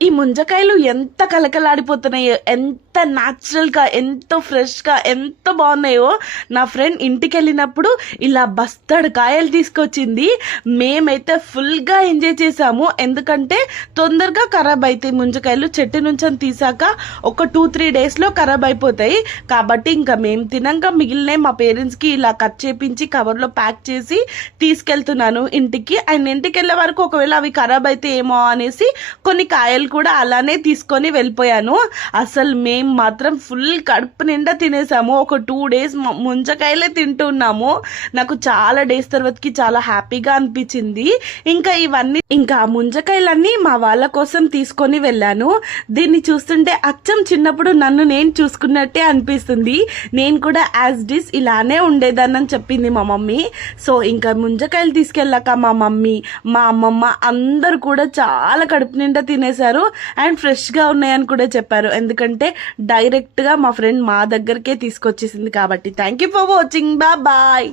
ఈ ముంజకాయలు ఎంత కలకలాడిపోతున్నాయో, ఎంత న్యాచురల్గా, ఎంతో ఫ్రెష్గా, ఎంత బాగున్నాయో. నా ఫ్రెండ్ ఇంటికి వెళ్ళినప్పుడు ఇలా బస్తాడు కాయలు తీసుకొచ్చింది. మేమైతే ఫుల్గా ఎంజాయ్ చేసాము. ఎందుకంటే తొందరగా ఖరాబ్ అవుతాయి ముంజకాయలు, చెట్టు నుంచి తీసాక ఒక 2-3 డేస్లో ఖరాబ్ అయిపోతాయి. కాబట్టి ఇంకా మేము తినంగా మిగిలిన మా పేరెంట్స్కి ఇలా కట్ చేపించి కవర్లో ప్యాక్ చేసి తీసుకెళ్తున్నాను ఇంటికి. అండ్ ఇంటికి వెళ్ళే వరకు ఒకవేళ అవి ఖరాబ్ అయితే ఏమో అనేసి కొన్ని కాయలు కూడా అలానే తీసుకొని వెళ్ళిపోయాను. అసలు మేము మాత్రం ఫుల్ కడుపు నిండా తినేసాము. ఒక 2 డేస్ ముంజకాయలే తింటున్నాము. నాకు చాలా డేస్ తర్వాతకి చాలా హ్యాపీగా అనిపించింది. ఇంకా ఆ ముంజకాయలన్నీ మా వాళ్ళ కోసం తీసుకొని వెళ్ళాను. దీన్ని చూస్తుంటే అచ్చం చిన్నప్పుడు నన్ను నేను చూసుకున్నట్టే అనిపిస్తుంది. నేను కూడా యాజ్ డిస్ ఇలానే ఉండేదాన్ని చెప్పింది మా మమ్మీ. సో ఇంకా ముంజకాయలు తీసుకెళ్ళాక మా మమ్మీ, మా అమ్మమ్మ అందరూ కూడా చాలా కడుపు నిండా తినేశారు. అండ్ ఫ్రెష్గా ఉన్నాయని కూడా చెప్పారు. ఎందుకంటే డైరెక్ట్గా మా ఫ్రెండ్ మా దగ్గరకే తీసుకొచ్చేసింది కాబట్టి. Thank you for watching. Bye.